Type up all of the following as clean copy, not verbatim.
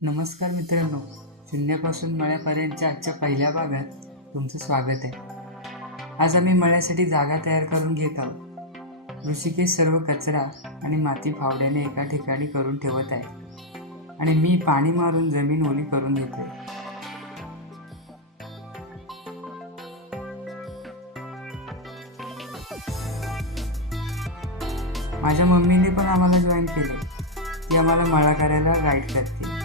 नमस्कार मित्रांनो, शून्यापासून मळ्यापर्यंतच्या आजच्या पहिल्या भागात तुमचं स्वागत आहे. आज आम्ही मळ्यासाठी जागा तयार करून घेत आहोत. ऋषिकेश सर्व कचरा आणि माती फावड्याने एका ठिकाणी करून ठेवत आहे आणि मी पाणी मारून जमीन ओली करून घेतोय. माझ्या मम्मीने पण आम्हाला जॉईन केले. ती आम्हाला मळा करायला गाईड करते.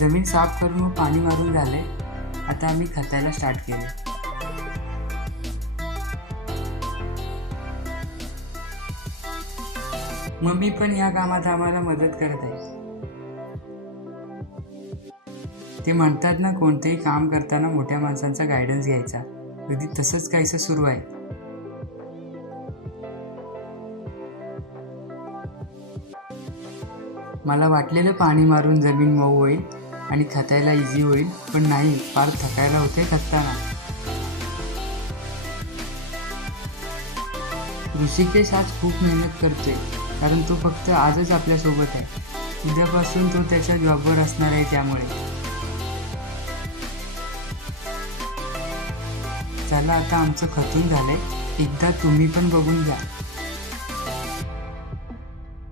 जमीन साफ करून व पाणी मारून झाले. आता आम्ही खतायला स्टार्ट केले. मम्मी पण या कामात आम्हाला मदत करत आहे. ते म्हणतात ना, कोणतेही काम करताना मोठ्या माणसांचा गायडन्स घ्यायचा. अगदी तसंच काहीसं सुरू आहे. मला वाटलेलं पाणी मारून जमीन मऊ होईल आणि खतायला इझी होईल, पण नाही, फार थकायला होते खतताना. ऋषिकेश आज खूप मेहनत करतोय, कारण तो फक्त आजच आपल्यासोबत आहे. उद्यापासून तो त्याच्या जॉबवर असणार आहे. त्यामुळे चला, आता आमचं खतून झालंय. एकदा तुम्ही पण बघून घ्या.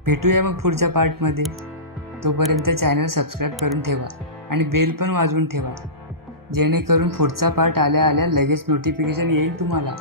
भेटूया मग पुढच्या पार्टमध्ये. तोपर्यंत चॅनल सबस्क्राईब करून ठेवा आणि बेल पण वाजवून ठेवा, जेणेकरून पुढचा पार्ट आल्या लगेच नोटिफिकेशन येईल तुम्हाला.